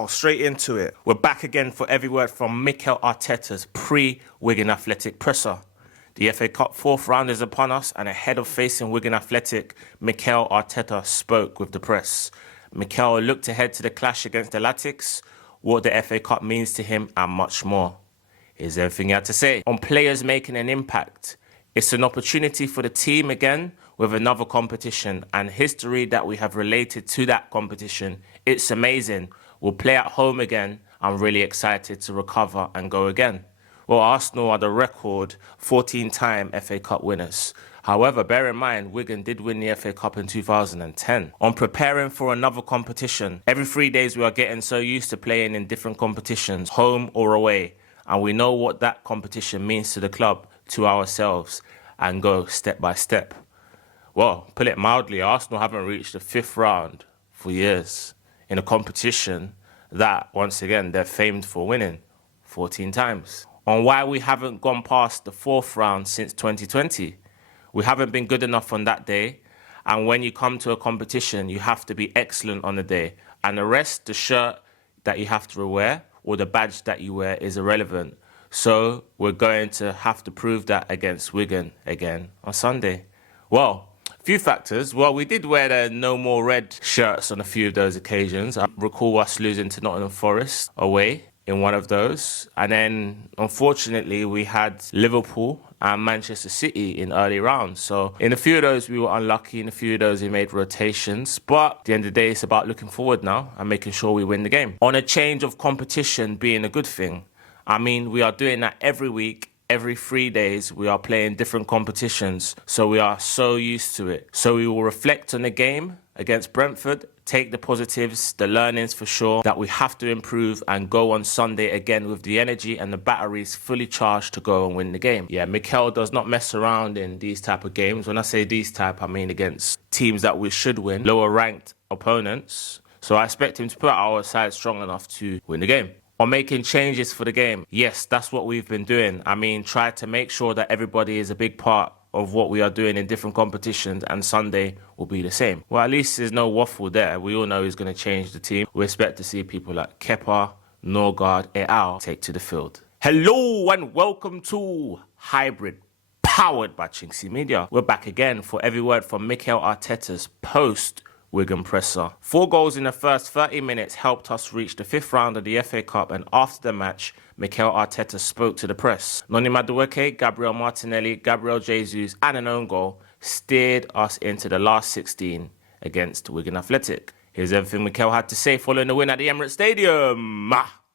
Pow! Straight into it. We're back again for every word from Mikel Arteta's pre-Wigan Athletic presser. The FA Cup fourth round is upon us, and ahead of facing Wigan Athletic, Mikel Arteta spoke with the press. Mikel looked ahead to the clash against the Latics, what the FA Cup means to him, and much more. Here's everything he had to say. On players making an impact, it's an opportunity for the team again with another competition, and history that we have related to that competition. It's amazing. We'll play at home again. I'm really excited to recover and go again. Well, Arsenal are the record 14-time FA Cup winners. However, bear in mind, Wigan did win the FA Cup in 2010. On preparing for another competition, every 3 days we are getting so used to playing in different competitions, home or away, and we know what that competition means to the club, to ourselves, and go step by step. Well, put it mildly, Arsenal haven't reached the fifth round for years in a competition that, once again, they're famed for winning 14 times. On why we haven't gone past the fourth round since 2020. We haven't been good enough on that day, and when you come to a competition, you have to be excellent on the day, and the rest, the shirt that you have to wear or the badge that you wear, is irrelevant. So we're going to have to prove that against Wigan again on Sunday. Well, few factors. Well, we did wear the no more red shirts on a few of those occasions. I recall us losing to Nottingham Forest away in one of those. And then, unfortunately, we had Liverpool and Manchester City in early rounds. So in a few of those, we were unlucky. In a few of those, we made rotations. But at the end of the day, it's about looking forward now and making sure we win the game. On a change of competition being a good thing, I mean, we are doing that every week. Every 3 days, we are playing different competitions, so we are so used to it. So we will reflect on the game against Brentford, take the positives, the learnings for sure, that we have to improve, and go on Sunday again with the energy and the batteries fully charged to go and win the game. Yeah, Mikel does not mess around in these type of games. When I say these type, I mean against teams that we should win, lower ranked opponents. So I expect him to put our side strong enough to win the game. On making changes for the game, yes, that's what we've been doing. I mean, try to make sure that everybody is a big part of what we are doing in different competitions, and Sunday will be the same. Well, at least there's no waffle there. We all know he's going to change the team. We expect to see people like Kepa, Norgard, et al. Take to the field. Hello and welcome to Hybrid, powered by chinkseyMEDIA. We're back again for every word from Mikel Arteta's post Wigan presser. 4 goals in the first 30 minutes helped us reach the fifth round of the FA Cup, and after the match, Mikel Arteta spoke to the press. Noni Madueke, Gabriel Martinelli, Gabriel Jesus, and an own goal steered us into the last 16 against Wigan Athletic. Here's everything Mikel had to say following the win at the Emirates Stadium.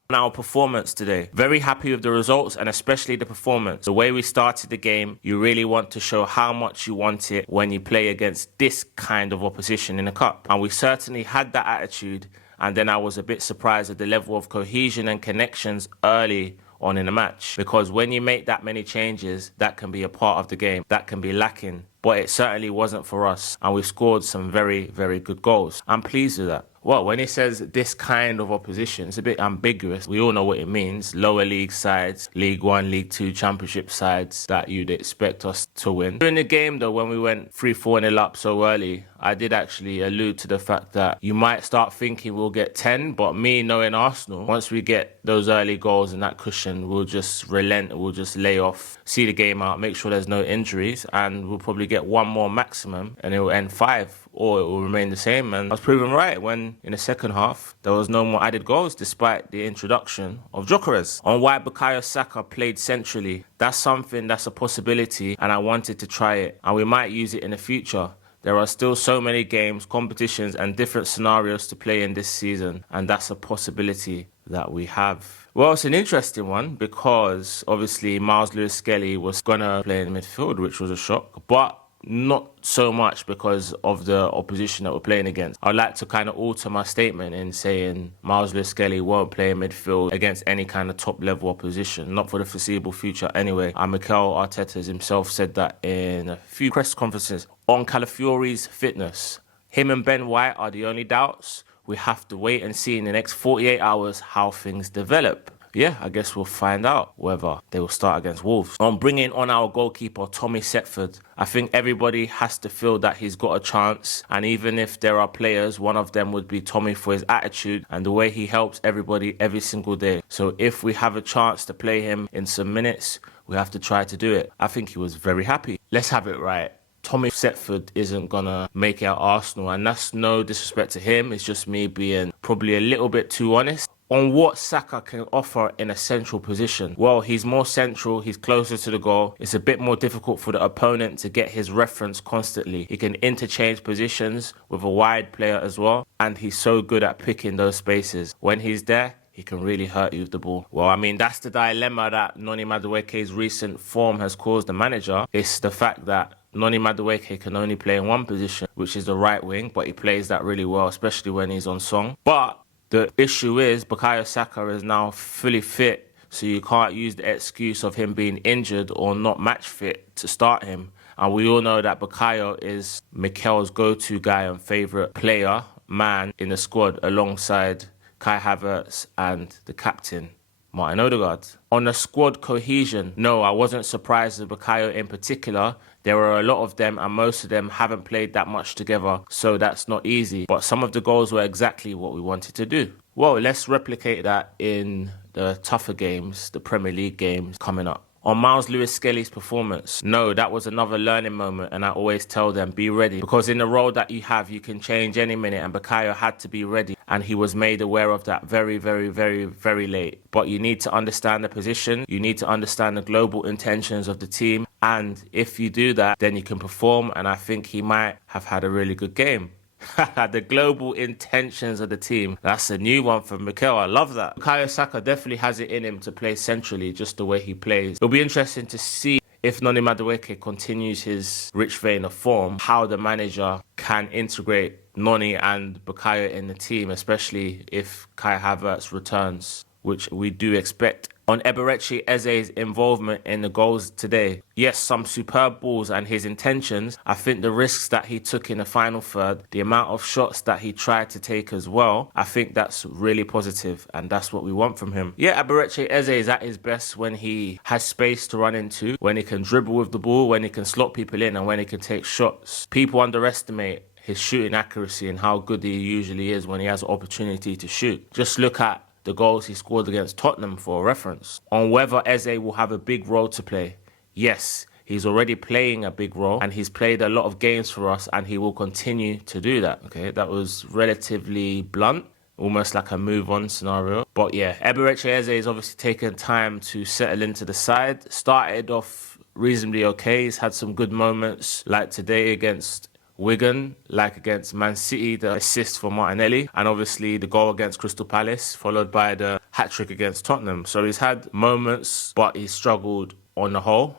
On our performance today, very happy with the results and especially the performance. The way we started the game, you really want to show how much you want it when you play against this kind of opposition in a cup. And we certainly had that attitude, and then I was a bit surprised at the level of cohesion and connections early on in the match, because when you make that many changes, that can be a part of the game, that can be lacking. But it certainly wasn't for us, and we scored some very, very good goals. I'm pleased with that. Well, when he says this kind of opposition, it's a bit ambiguous. We all know what it means. Lower league sides, League 1, League 2, Championship sides that you'd expect us to win. During the game, though, when we went 3-4-0 up so early, I did actually allude to the fact that you might start thinking we'll get 10, but me knowing Arsenal, once we get those early goals and that cushion, we'll just relent, we'll just lay off, see the game out, make sure there's no injuries, and we'll probably get one more maximum, and it will end 5. Or it will remain the same. And I was proven right when in the second half there was no more added goals despite the introduction of Gyökeres. On why Bukayo Saka played centrally, that's something that's a possibility, and I wanted to try it, and we might use it in the future. There are still so many games, competitions and different scenarios to play in this season, and that's a possibility that we have. Well, it's an interesting one because obviously Myles Lewis-Skelly was going to play in midfield, which was a shock, but not so much because of the opposition that we're playing against. I'd like to kind of alter my statement in saying Myles Lewis-Skelly won't play in midfield against any kind of top-level opposition, not for the foreseeable future anyway. And Mikel Arteta himself said that in a few press conferences. On Calafiori's fitness, him and Ben White are the only doubts. We have to wait and see in the next 48 hours how things develop. yeah, I guess we'll find out whether they will start against Wolves. On bringing on our goalkeeper, Tommy Setford, I think everybody has to feel that he's got a chance. And even if there are players, one of them would be Tommy for his attitude and the way he helps everybody every single day. So if we have a chance to play him in some minutes, we have to try to do it. I think he was very happy. Let's have it right. Tommy Setford isn't going to make it at Arsenal, and that's no disrespect to him. It's just me being probably a little bit too honest. On what Saka can offer in a central position. Well, he's more central, he's closer to the goal. It's a bit more difficult for the opponent to get his reference constantly. He can interchange positions with a wide player as well, and he's so good at picking those spaces. When he's there, he can really hurt you with the ball. Well, I mean, that's the dilemma that Noni Madueke's recent form has caused the manager. It's the fact that Noni Madueke can only play in one position, which is the right wing, but he plays that really well, especially when he's on song. But the issue is Bukayo Saka is now fully fit, so you can't use the excuse of him being injured or not match fit to start him. And we all know that Bukayo is Mikel's go-to guy and favourite player, man in the squad, alongside Kai Havertz and the captain, Martin Odegaard. On the squad cohesion, no, I wasn't surprised with Bukayo in particular. There were a lot of them and most of them haven't played that much together, so that's not easy. But some of the goals were exactly what we wanted to do. Well, let's replicate that in the tougher games, the Premier League games coming up. On Myles Lewis-Skelly's performance, no, that was another learning moment, and I always tell them, be ready. Because in the role that you have, you can change any minute, and Bukayo had to be ready, and he was made aware of that very, very, very, very late. But you need to understand the position, you need to understand the global intentions of the team, and if you do that, then you can perform, and I think he might have had a really good game. The global intentions of the team. That's a new one from Mikel. I love that. Bukayo Saka definitely has it in him to play centrally, just the way he plays. It'll be interesting to see if Noni Madueke continues his rich vein of form, how the manager can integrate Noni and Bukayo in the team, especially if Kai Havertz returns, which we do expect. On Eberechi Eze's involvement in the goals today, yes, some superb balls and his intentions. I think the risks that he took in the final third, the amount of shots that he tried to take as well, I think that's really positive, and that's what we want from him. Yeah, Eberechi Eze is at his best when he has space to run into, when he can dribble with the ball, when he can slot people in, and when he can take shots. People underestimate his shooting accuracy and how good he usually is when he has an opportunity to shoot. Just look at the goals he scored against Tottenham for reference. On whether Eze will have a big role to play, yes, he's already playing a big role and he's played a lot of games for us and he will continue to do that. Okay, that was relatively blunt, almost like a move on scenario. But yeah, Eberechi Eze has obviously taken time to settle into the side. Started off reasonably okay. He's had some good moments like today against Wigan, like against Man City, the assist for Martinelli, and obviously the goal against Crystal Palace, followed by the hat-trick against Tottenham. So he's had moments, but he's struggled on the whole.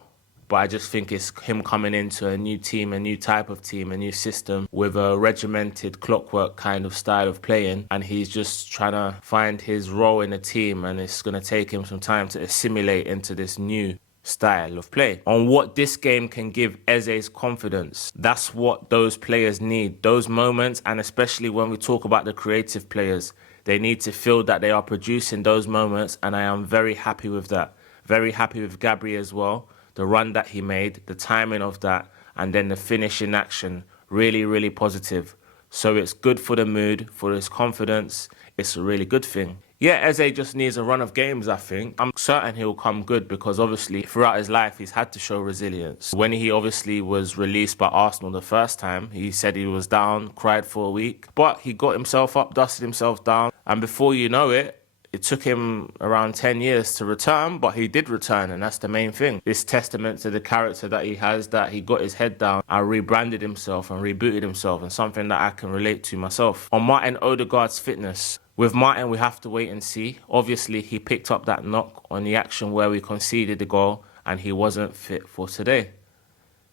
But I just think it's him coming into a new team, a new type of team, a new system with a regimented clockwork kind of style of playing. And he's just trying to find his role in the team, and it's going to take him some time to assimilate into this new style of play. On what this game can give Eze's confidence, that's what those players need. Those moments, and especially when we talk about the creative players, they need to feel that they are producing those moments, and I am very happy with that. Very happy with Gabri as well. The run that he made, the timing of that, and then the finish in action, really, really positive. So it's good for the mood, for his confidence. It's a really good thing. Yeah, Eze just needs a run of games, I think. I'm certain he'll come good because obviously throughout his life, he's had to show resilience. When he obviously was released by Arsenal the first time, he said he was down, cried for a week, but he got himself up, dusted himself down, and before you know it, it took him around 10 years to return, but he did return, and that's the main thing. It's testament to the character that he has, that he got his head down and rebranded himself and rebooted himself, and something that I can relate to myself. On Martin Odegaard's fitness, with Martin, we have to wait and see. Obviously, he picked up that knock on the action where we conceded the goal, and he wasn't fit for today.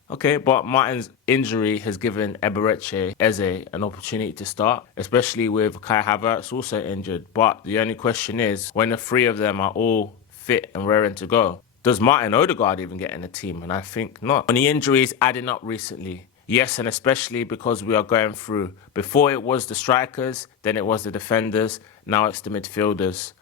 Okay, but Martin's injury has given Eberechi Eze an opportunity to start, especially with Kai Havertz also injured. But the only question is, when the three of them are all fit and raring to go, does Martin Odegaard even get in the team? And I think not. On the injuries adding up recently, yes, and especially because we are going through. Before it was the strikers, then it was the defenders, now it's the midfielders.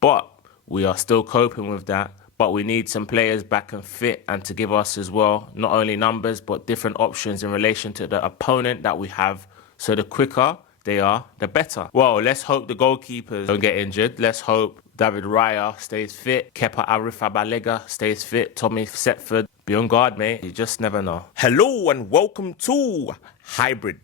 But We are still coping with that, but we need some players back and fit and to give us as well, not only numbers, but different options in relation to the opponent that we have. So the quicker they are, the better. Well, let's hope the goalkeepers don't get injured. Let's hope David Raya stays fit, Kepa Arrizabalaga stays fit, Tommy Setford. Be on guard, mate. You just never know. Hello and welcome to Hybrid,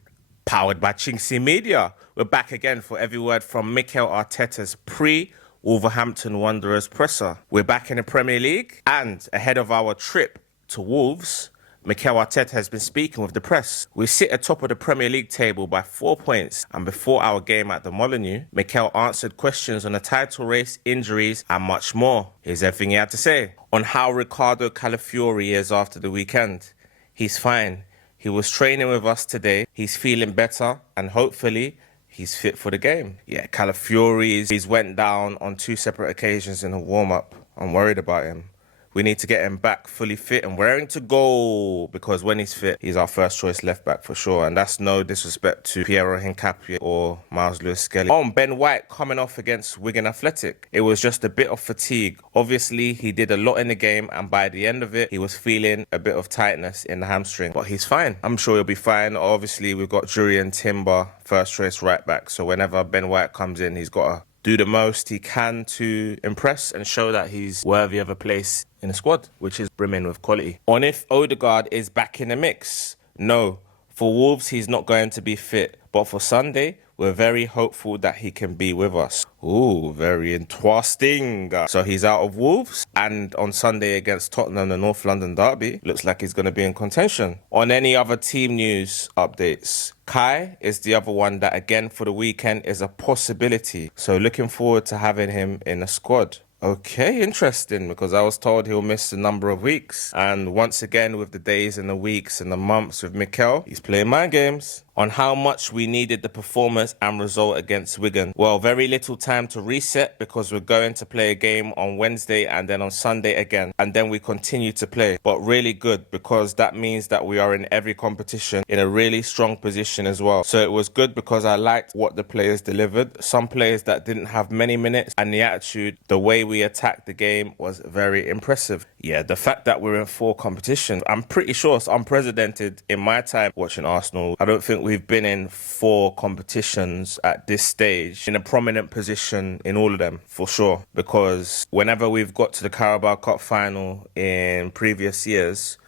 powered by chinkseyMEDIA. We're back again for every word from Mikel Arteta's pre-Wolverhampton Wanderers presser. We're back in the Premier League, and ahead of our trip to Wolves, Mikel Arteta has been speaking with the press. We sit atop of the Premier League table by 4 points, and before our game at the Molineux, Mikel answered questions on the title race, injuries, and much more. Here's everything he had to say on how Riccardo Calafiori is after the weekend. He's fine. He was training with us today. He's feeling better, and hopefully he's fit for the game. Yeah, Calafiori, he's went down on 2 separate occasions in a warm-up. I'm worried about him. We need to get him back fully fit and raring to go, because when he's fit, he's our first choice left back for sure. And that's no disrespect to Piero Hincapié or Myles Lewis-Skelly. Ben White coming off against Wigan Athletic. It was just a bit of fatigue. Obviously, he did a lot in the game, and by the end of it, he was feeling a bit of tightness in the hamstring. But he's fine. I'm sure he'll be fine. Obviously, we've got Julian Timber, first choice right back. So whenever Ben White comes in, he's got to do the most he can to impress and show that he's worthy of a place in the squad, which is brimming with quality. On if Odegaard is back in the mix, no. For Wolves, he's not going to be fit. But for Sunday, we're very hopeful that he can be with us. Ooh, very interesting. So he's out of Wolves, and on Sunday against Tottenham, the North London derby, looks like he's going to be in contention. On any other team news updates, Kai is the other one that, again, for the weekend is a possibility. So looking forward to having him in the squad. Okay, interesting, because I was told he'll miss a number of weeks. And once again, with the days and the weeks and the months with Mikel, he's playing mind games. On how much we needed the performance and result against Wigan. Well, very little time to reset, because we're going to play a game on Wednesday and then on Sunday again. And then we continue to play. But really good, because that means that we are in every competition in a really strong position as well. So it was good because I liked what the players delivered. Some players that didn't have many minutes, and the attitude, the way we attacked the game was very impressive. Yeah, the fact that we're in 4 competitions, I'm pretty sure it's unprecedented in my time watching Arsenal. I don't think we've been in 4 competitions at this stage in a prominent position in all of them, for sure. Because whenever we've got to the Carabao Cup final in previous years,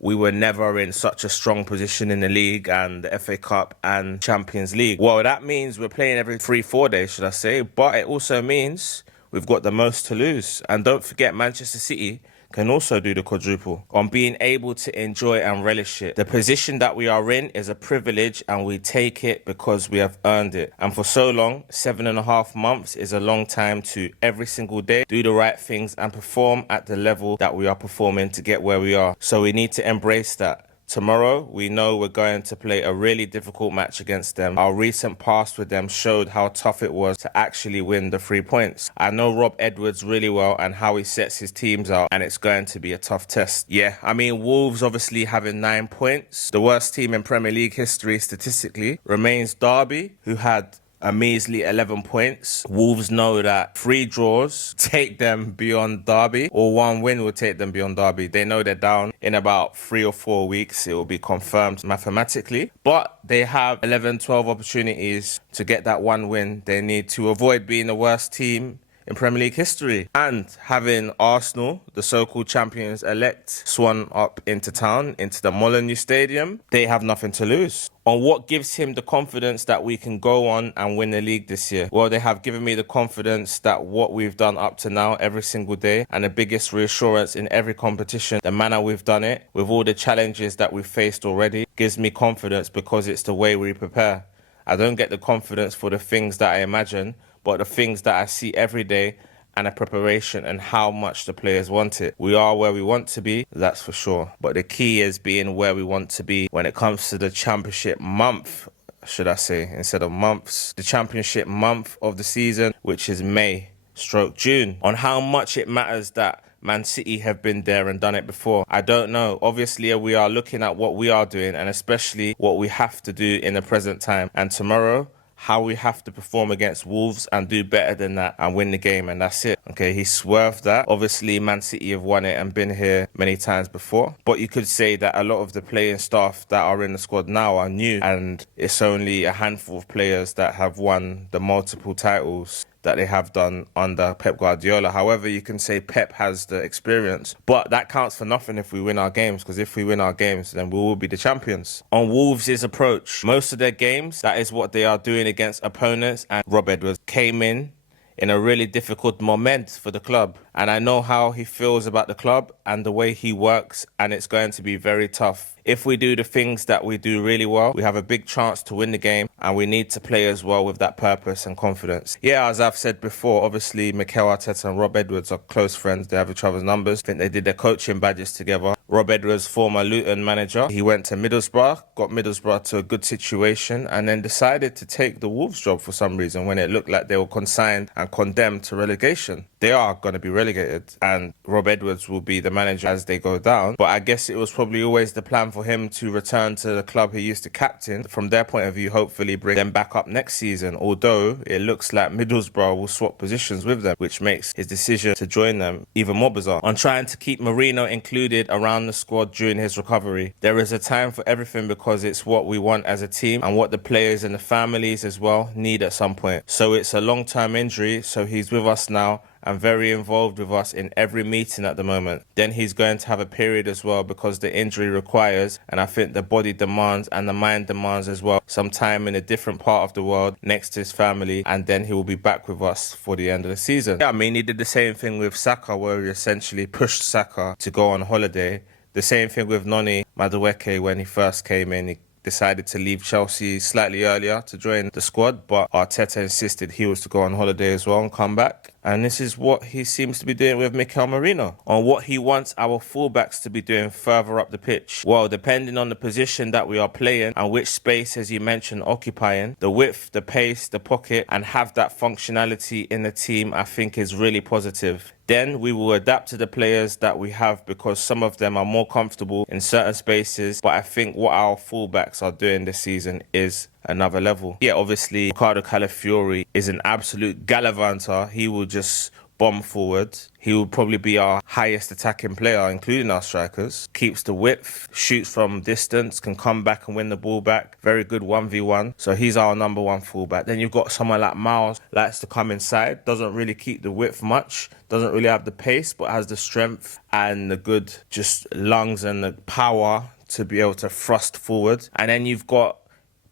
we were never in such a strong position in the league and the FA Cup and Champions League. Well, that means we're playing every 3-4 days, should I say. But it also means we've got the most to lose. And don't forget, Manchester City can also do the quadruple on being able to enjoy and relish it. The position that we are in is a privilege, and we take it because we have earned it. And for so long, 7.5 months is a long time to every single day do the right things and perform at the level that we are performing to get where we are. So we need to embrace that. Tomorrow, we know we're going to play a really difficult match against them. Our recent past with them showed how tough it was to actually win the 3 points. I know Rob Edwards really well and how he sets his teams out, and it's going to be a tough test. Yeah, I mean, Wolves obviously having 9 points. The worst team in Premier League history statistically remains Derby, who had a measly 11 points. Wolves know that 3 draws take them beyond Derby, or 1 win will take them beyond Derby. They know they're down. In about 3 or 4 weeks, it will be confirmed mathematically. But they have 11, 12 opportunities to get that 1 win. They need to avoid being the worst team in Premier League history. And having Arsenal, the so-called champions-elect, swan up into town, into the Molineux Stadium, they have nothing to lose. On what gives him the confidence that we can go on and win the league this year? Well, they have given me the confidence that what we've done up to now every single day, and the biggest reassurance in every competition, the manner we've done it, with all the challenges that we've faced already, gives me confidence because it's the way we prepare. I don't get the confidence for the things that I imagine, but the things that I see every day, and the preparation and how much the players want it. We are where we want to be, that's for sure. But the key is being where we want to be when it comes to the championship month, should I say, instead of months. The championship month of the season, which is May/June. On how much it matters that Man City have been there and done it before, I don't know. Obviously, we are looking at what we are doing, and especially what we have to do in the present time. And tomorrow, how we have to perform against Wolves and do better than that and win the game, and that's it. Okay, he swerved that. Obviously, Man City have won it and been here many times before, but you could say that a lot of the playing staff that are in the squad now are new, and it's only a handful of players that have won the multiple titles that they have done under Pep Guardiola. However, you can say Pep has the experience, but that counts for nothing if we win our games, because if we win our games, then we will be the champions. On Wolves' approach, most of their games, that is what they are doing against opponents, and Rob Edwards came in a really difficult moment for the club. And I know how he feels about the club and the way he works, and it's going to be very tough. If we do the things that we do really well, we have a big chance to win the game, and we need to play as well with that purpose and confidence. Yeah, as I've said before, obviously Mikel Arteta and Rob Edwards are close friends. They have each other's numbers. I think they did their coaching badges together. Rob Edwards, former Luton manager, he went to Middlesbrough, got Middlesbrough to a good situation, and then decided to take the Wolves job for some reason when it looked like they were consigned and condemned to relegation. They are going to be relegated, and Rob Edwards will be the manager as they go down. But I guess it was probably always the plan for him to return to the club he used to captain. From their point of view, hopefully bring them back up next season, although it looks like Middlesbrough will swap positions with them, which makes his decision to join them even more bizarre. On trying to keep Merino included around the squad during his recovery, there is a time for everything, because it's what we want as a team and what the players and the families as well need at some point. So it's a long-term injury, so he's with us now and very involved with us in every meeting at the moment. Then he's going to have a period as well, because the injury requires, and I think the body demands and the mind demands as well, some time in a different part of the world next to his family, and then he will be back with us for the end of the season. Yeah, I mean, he did the same thing with Saka, where he essentially pushed Saka to go on holiday. The same thing with Noni Madueke when he first came in. He decided to leave Chelsea slightly earlier to join the squad, but Arteta insisted he was to go on holiday as well and come back. And this is what he seems to be doing with Mikel Merino. On what he wants our fullbacks to be doing further up the pitch. Well, depending on the position that we are playing and which space, as you mentioned, occupying, the width, the pace, the pocket, and have that functionality in the team, I think is really positive. Then we will adapt to the players that we have, because some of them are more comfortable in certain spaces. But I think what our fullbacks are doing this season is another level. Yeah, obviously, Riccardo Calafiori is an absolute gallivanter. He will just bomb forward. He will probably be our highest attacking player, including our strikers. Keeps the width, shoots from distance, can come back and win the ball back. Very good 1v1. So he's our number one fullback. Then you've got someone like Myles, likes to come inside, doesn't really keep the width much, doesn't really have the pace, but has the strength and the good just lungs and the power to be able to thrust forward. And then you've got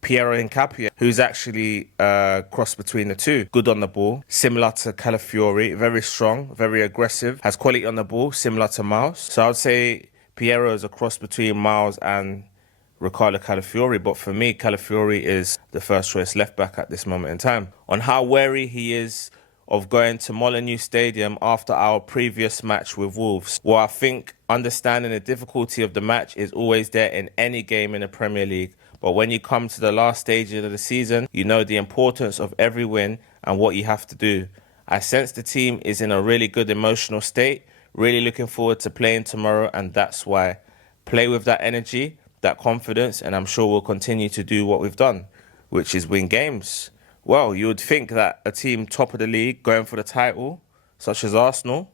Piero Hincapié, who's actually cross between the two. Good on the ball, similar to Calafiori, very strong, very aggressive, has quality on the ball, similar to Myles. So I'd say Piero is a cross between Myles and Riccardo Calafiori, but for me, Calafiori is the first choice left back at this moment in time. On how wary he is of going to Molineux Stadium after our previous match with Wolves. Well, I think understanding the difficulty of the match is always there in any game in the Premier League. But when you come to the last stages of the season, you know the importance of every win and what you have to do. I sense the team is in a really good emotional state, really looking forward to playing tomorrow, and that's why. Play with that energy, that confidence, and I'm sure we'll continue to do what we've done, which is win games. Well, you would think that a team top of the league going for the title, such as Arsenal,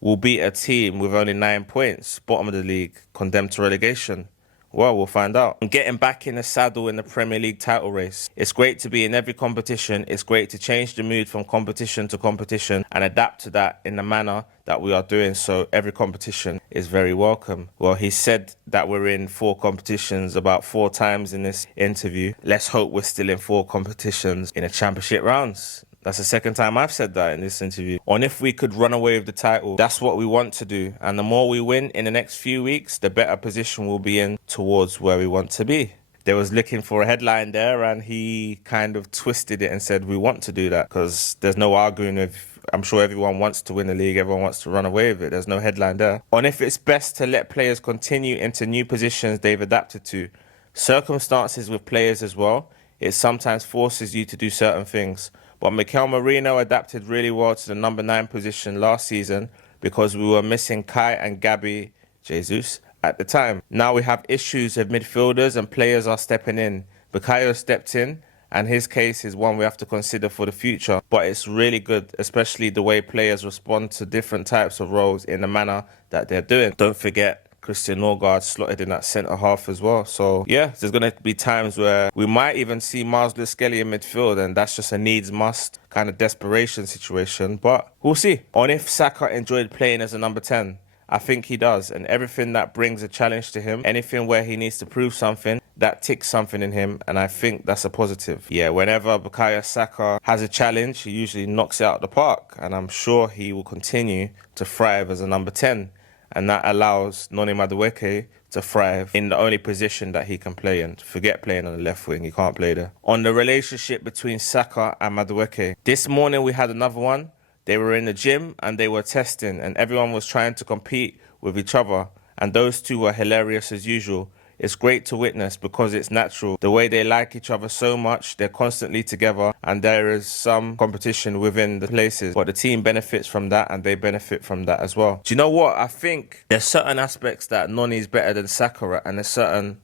will beat a team with only 9 points, bottom of the league, condemned to relegation. Well, we'll find out. And getting back in the saddle in the Premier League title race. It's great to be in every competition. It's great to change the mood from competition to competition and adapt to that in the manner that we are doing. So every competition is very welcome. Well, he said that we're in 4 competitions about 4 times in this interview. Let's hope we're still in 4 competitions in the championship rounds. That's the second time I've said that in this interview. On if we could run away with the title, that's what we want to do. And the more we win in the next few weeks, the better position we'll be in towards where we want to be. They was looking for a headline there, and he kind of twisted it and said, we want to do that, because there's no arguing with, I'm sure everyone wants to win the league, everyone wants to run away with it. There's no headline there. On if it's best to let players continue into new positions they've adapted to. Circumstances with players as well. It sometimes forces you to do certain things. But Mikel Merino adapted really well to the number 9 position last season because we were missing Kai and Gabby Jesus at the time. Now we have issues with midfielders and players are stepping in. Bukayo stepped in And his case is one we have to consider for the future. But it's really good, especially the way players respond to different types of roles in the manner that they're doing. Don't forget, Christian Odegaard slotted in that centre half as well. So yeah, there's going to be times where we might even see Myles Lewis-Skelly in midfield, and that's just a needs must kind of desperation situation. But we'll see. On if Saka enjoyed playing as a number 10. I think he does, and everything that brings a challenge to him, anything where he needs to prove something, that ticks something in him, and I think that's a positive. Yeah, whenever Bukayo Saka has a challenge, he usually knocks it out of the park, and I'm sure he will continue to thrive as a number 10, and that allows Noni Madueke to thrive in the only position that he can play in. Forget playing on the left wing, he can't play there. On the relationship between Saka and Madueke, this morning we had another one. They were in the gym and they were testing, and everyone was trying to compete with each other, and those two were hilarious as usual. It's great to witness because it's natural. The way they like each other so much, they're constantly together, and there is some competition within the places, but the team benefits from that and they benefit from that as well. Do you know what? I think there's certain aspects that Noni's better than Saka at, and there's certain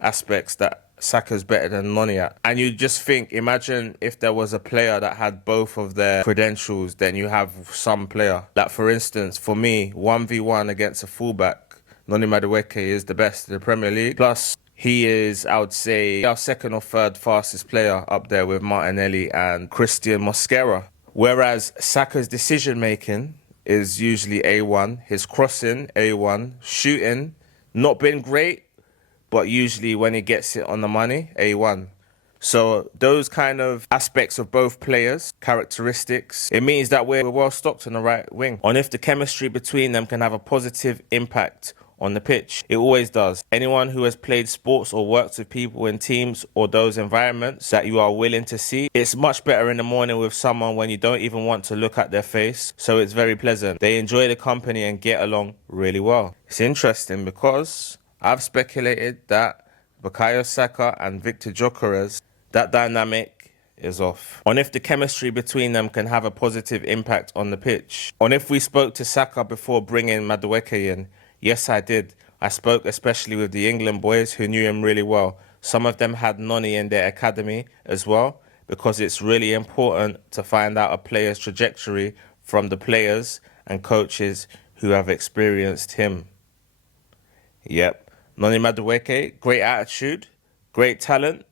aspects that Saka's better than Noni at. And you just think, imagine if there was a player that had both of their credentials, then you have some player. Like for instance, for me, 1v1 against a fullback, Noni Madueke is the best in the Premier League. Plus, he is, I would say, our second or third fastest player up there with Martinelli and Christian Mosquera. Whereas Saka's decision-making is usually A1. His crossing, A1. Shooting, not been great, but usually when he gets it on the money, A1. So those kind of aspects of both players, characteristics, it means that we're well stocked on the right wing. On if the chemistry between them can have a positive impact on the pitch. It always does. Anyone who has played sports or worked with people in teams or those environments that you are willing to see, it's much better in the morning with someone when you don't even want to look at their face. So it's very pleasant. They enjoy the company and get along really well. It's interesting because I've speculated that Bukayo Saka and Victor Gyökeres, that dynamic is off. On if the chemistry between them can have a positive impact on the pitch. On if we spoke to Saka before bringing Madueke in. Yes, I did. I spoke especially with the England boys who knew him really well. Some of them had Noni in their academy as well, because it's really important to find out a player's trajectory from the players and coaches who have experienced him. Yep. Noni Madueke, great attitude, great talent.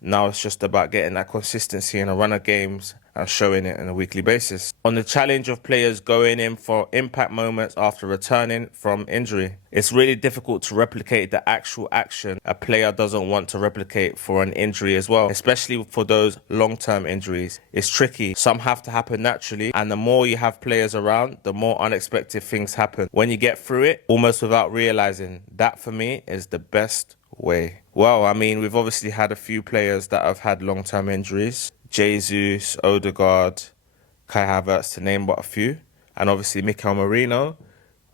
Now it's just about getting that consistency in a run of games and showing it on a weekly basis. On the challenge of players going in for impact moments after returning from injury, it's really difficult to replicate the actual action a player doesn't want to replicate for an injury as well, especially for those long-term injuries. It's tricky. Some have to happen naturally, and the more you have players around, the more unexpected things happen. When you get through it, almost without realizing, that for me is the best way. Well, I mean, we've obviously had a few players that have had long-term injuries. Jesus, Odegaard, Kai Havertz, to name but a few. And obviously Mikel Merino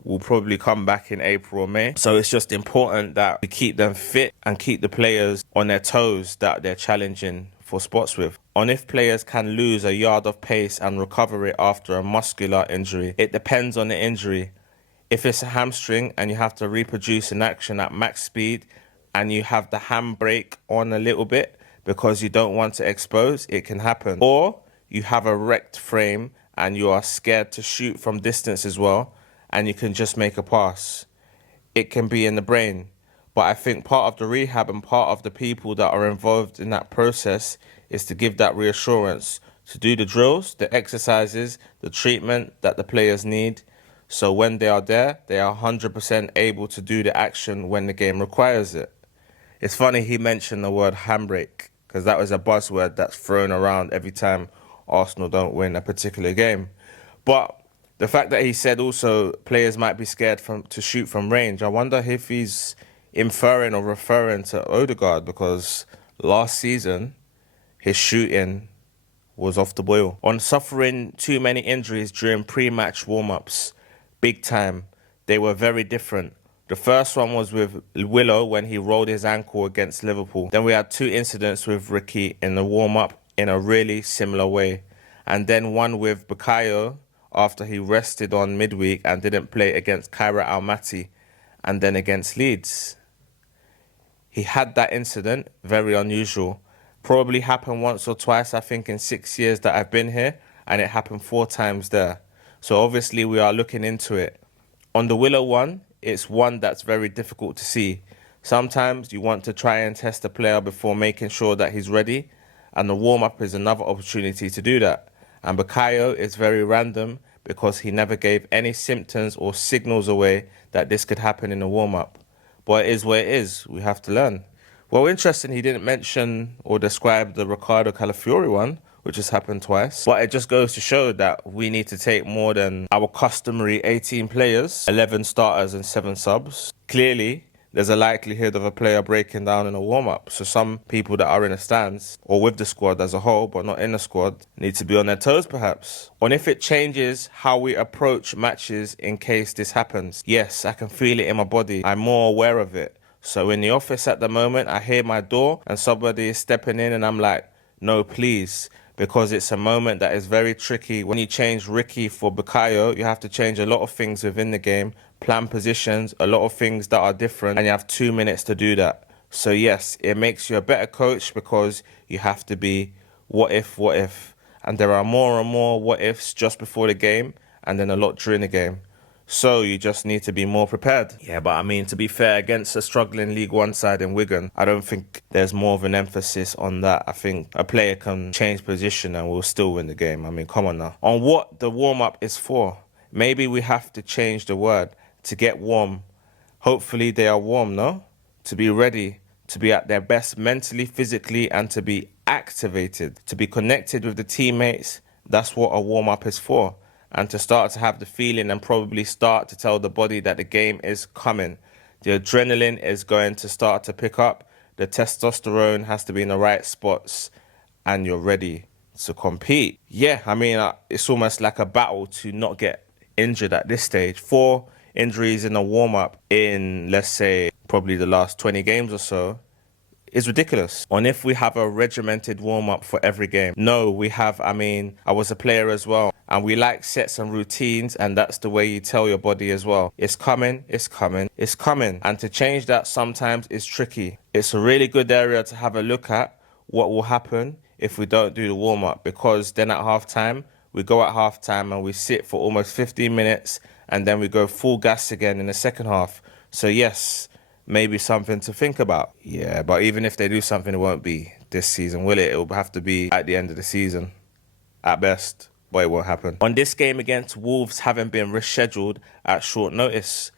will probably come back in April or May. So it's just important that we keep them fit and keep the players on their toes that they're challenging for spots with. On if players can lose a yard of pace and recover it after a muscular injury. It depends on the injury. If it's a hamstring and you have to reproduce an action at max speed and you have the handbrake on a little bit, because you don't want to expose, it can happen. Or you have a wrecked frame and you are scared to shoot from distance as well, and you can just make a pass. It can be in the brain. But I think part of the rehab and part of the people that are involved in that process is to give that reassurance, to do the drills, the exercises, the treatment that the players need. So when they are there, they are 100% able to do the action when the game requires it. It's funny he mentioned the word handbrake, because that was a buzzword that's thrown around every time Arsenal don't win a particular game. But the fact that he said also players might be scared to shoot from range, I wonder if he's inferring or referring to Odegaard, because last season his shooting was off the boil. On suffering too many injuries during pre-match warm-ups, big time, they were very different. The first one was with Willow when he rolled his ankle against Liverpool. Then we had two incidents with Ricky in the warm-up in a really similar way. And then one with Bukayo after he rested on midweek and didn't play against Kairat Almaty and then against Leeds. He had that incident, very unusual. Probably happened once or twice, I think, in 6 years that I've been here, and it happened 4 times there. So obviously we are looking into it. On the Willow one, it's one that's very difficult to see. Sometimes you want to try and test the player before making sure that he's ready, and the warm-up is another opportunity to do that. And Bukayo is very random because he never gave any symptoms or signals away that this could happen in the warm-up. But it is what it is. We have to learn. Well, interesting, he didn't mention or describe the Riccardo Calafiori one, which has happened twice. But it just goes to show that we need to take more than our customary 18 players, 11 starters and 7 subs. Clearly, there's a likelihood of a player breaking down in a warm-up. So some people that are in the stands or with the squad as a whole, but not in the squad, need to be on their toes perhaps. On if it changes how we approach matches in case this happens. Yes, I can feel it in my body. I'm more aware of it. So in the office at the moment, I hear my door and somebody is stepping in and I'm like, no, please. Because it's a moment that is very tricky. When you change Ricky for Bukayo, you have to change a lot of things within the game, plan positions, a lot of things that are different, and you have 2 minutes to do that. So yes, it makes you a better coach because you have to be what if. And there are more and more what ifs just before the game and then a lot during the game. So you just need to be more prepared. Yeah, but I mean, to be fair, against a struggling League One side in Wigan, I don't think there's more of an emphasis on that. I think a player can change position and we'll still win the game. I mean, come on now. On what the warm-up is for, maybe we have to change the word to get warm. Hopefully they are warm, no? To be ready, to be at their best mentally, physically, and to be activated, to be connected with the teammates. That's what a warm-up is for. And to start to have the feeling and probably start to tell the body that the game is coming. The adrenaline is going to start to pick up. The testosterone has to be in the right spots and you're ready to compete. Yeah, I mean, it's almost like a battle to not get injured at this stage. 4 injuries in a warm-up in, let's say, probably the last 20 games or so is ridiculous. On if we have a regimented warm-up for every game. No, we have, I mean, I was a player as well. And we like sets and routines, and that's the way you tell your body as well. It's coming, it's coming, it's coming. And to change that sometimes is tricky. It's a really good area to have a look at what will happen if we don't do the warm-up. Because then at half-time, we go at half-time and we sit for almost 15 minutes, and then we go full gas again in the second half. So yes, maybe something to think about. Yeah, but even if they do something, it won't be this season, will it? It will have to be at the end of the season, at best. But it won't happen. On this game against Wolves having been rescheduled at short notice,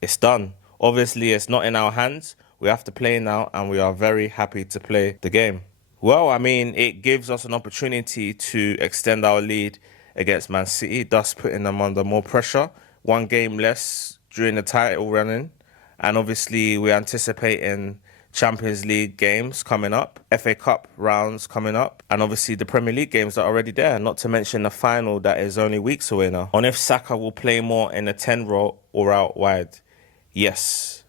it's done. Obviously, it's not in our hands. We have to play now, and we are very happy to play the game. Well, I mean, it gives us an opportunity to extend our lead against Man City, thus putting them under more pressure. 1 game less during the title running. And obviously, we're anticipating Champions League games coming up, FA Cup rounds coming up, and obviously the Premier League games are already there, not to mention the final that is only weeks away now. On if Saka will play more in a 10 role or out wide. Yes.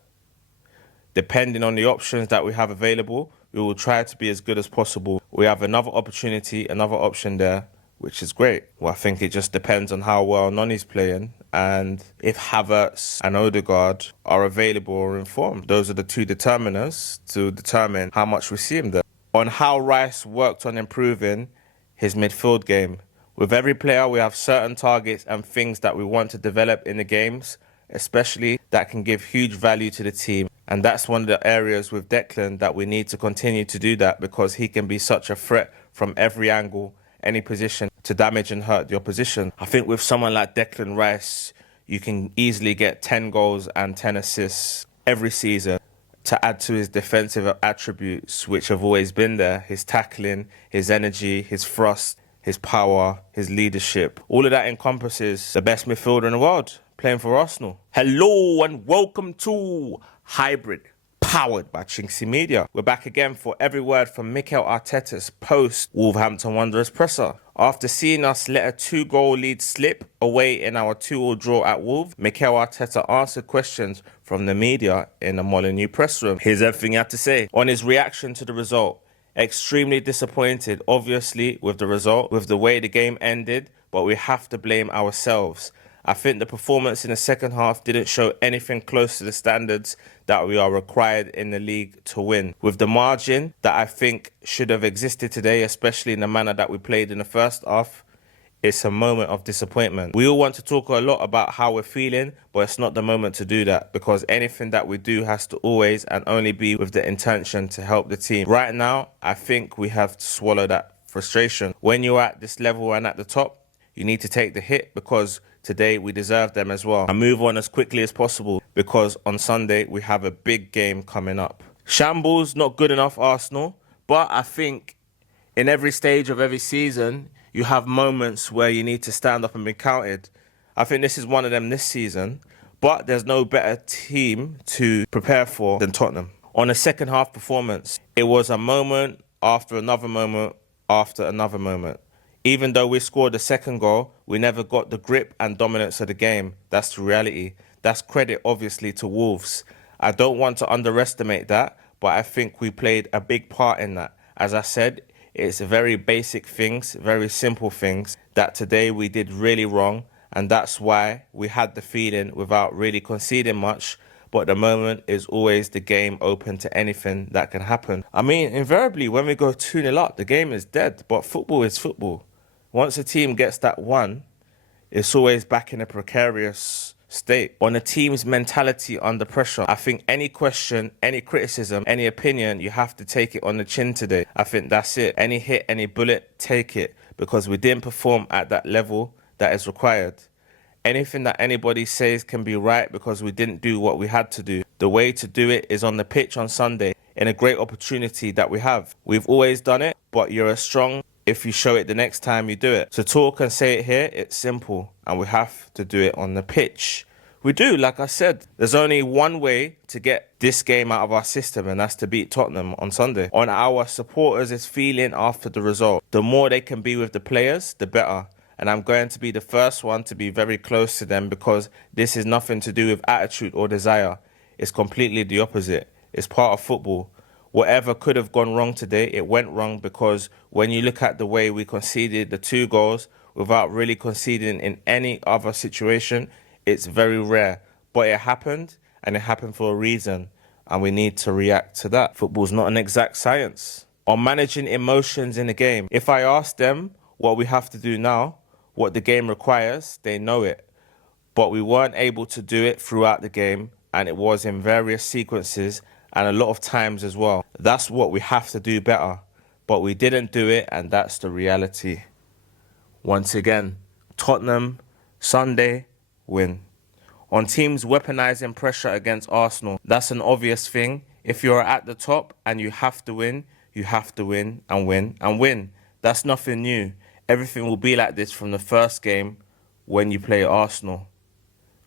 Depending on the options that we have available, we will try to be as good as possible. We have another opportunity, another option there, which is great. Well, I think it just depends on how well Noni's playing and if Havertz and Odegaard are available or informed. Those are the 2 determiners to determine how much we see him there. On how Rice worked on improving his midfield game. With every player, we have certain targets and things that we want to develop in the games, especially that can give huge value to the team. And that's one of the areas with Declan that we need to continue to do that, because he can be such a threat from every angle, any position, to damage and hurt the opposition. I think with someone like Declan Rice, you can easily get 10 goals and 10 assists every season to add to his defensive attributes, which have always been there. His tackling, his energy, his thrust, his power, his leadership. All of that encompasses the best midfielder in the world playing for Arsenal. Hello and welcome to Hybrid, powered by chinkseyMEDIA. We're back again for every word from Mikel Arteta's post-Wolverhampton Wanderers presser. After seeing us let a 2-goal lead slip away in our 2-2 draw at Wolves, Mikel Arteta answered questions from the media in the Molineux press room. Here's everything he had to say on his reaction to the result. Extremely disappointed, obviously, with the result, with the way the game ended, but we have to blame ourselves. I think the performance in the second half didn't show anything close to the standards that we are required in the league to win. With the margin that I think should have existed today, especially in the manner that we played in the first half, it's a moment of disappointment. We all want to talk a lot about how we're feeling, but it's not the moment to do that, because anything that we do has to always and only be with the intention to help the team. Right now, I think we have to swallow that frustration. When you're at this level and at the top, you need to take the hit, because today we deserve them as well. And move on as quickly as possible, because on Sunday we have a big game coming up. Shambles, not good enough, Arsenal. But I think in every stage of every season, you have moments where you need to stand up and be counted. I think this is one of them this season, but there's no better team to prepare for than Tottenham. On the second half performance, it was a moment after another moment after another moment. Even though we scored the second goal, we never got the grip and dominance of the game. That's the reality. That's credit, obviously, to Wolves. I don't want to underestimate that, but I think we played a big part in that. As I said, it's very basic things, very simple things that today we did really wrong, and that's why we had the feeling without really conceding much. But the moment is always the game open to anything that can happen. I mean, invariably, when we go 2-0 up, the game is dead, but football is football. Once a team gets that one, it's always back in a precarious state. On a team's mentality under pressure, I think any question, any criticism, any opinion, you have to take it on the chin today. I think that's it. Any hit, any bullet, take it, because we didn't perform at that level that is required. Anything that anybody says can be right because we didn't do what we had to do. The way to do it is on the pitch on Sunday, in a great opportunity that we have. We've always done it, but you're as strong if you show it the next time you do it. To talk and say it here, it's simple, and we have to do it on the pitch. We do, like I said, there's only one way to get this game out of our system, and that's to beat Tottenham on Sunday. On our supporters' feeling after the result, the more they can be with the players, the better. And I'm going to be the first one to be very close to them, because this is nothing to do with attitude or desire. It's completely the opposite. It's part of football. Whatever could have gone wrong today, it went wrong, because when you look at the way we conceded the 2 goals without really conceding in any other situation, it's very rare. But it happened, and it happened for a reason, and we need to react to that. Football's not an exact science. On managing emotions in the game, if I ask them what we have to do now, what the game requires, they know it. But we weren't able to do it throughout the game, and it was in various sequences and a lot of times as well. That's what we have to do better. But we didn't do it, and that's the reality. Once again, Tottenham, Sunday, win. On teams weaponising pressure against Arsenal, that's an obvious thing. If you're at the top and you have to win, you have to win and win and win. That's nothing new. Everything will be like this from the first game when you play Arsenal.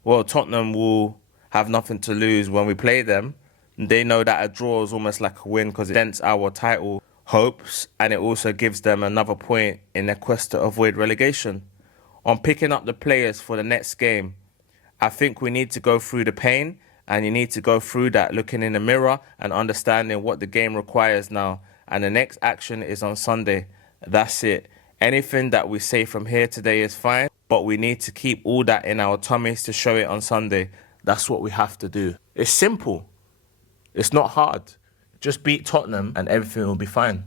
Well, Tottenham will have nothing to lose when we play them. They know that a draw is almost like a win, because it dents our title hopes, and it also gives them another point in their quest to avoid relegation. On picking up the players for the next game, I think we need to go through the pain, and you need to go through that looking in the mirror and understanding what the game requires now. And the next action is on Sunday. That's it. Anything that we say from here today is fine, but we need to keep all that in our tummies to show it on Sunday. That's what we have to do. It's simple. It's not hard. Just beat Tottenham and everything will be fine.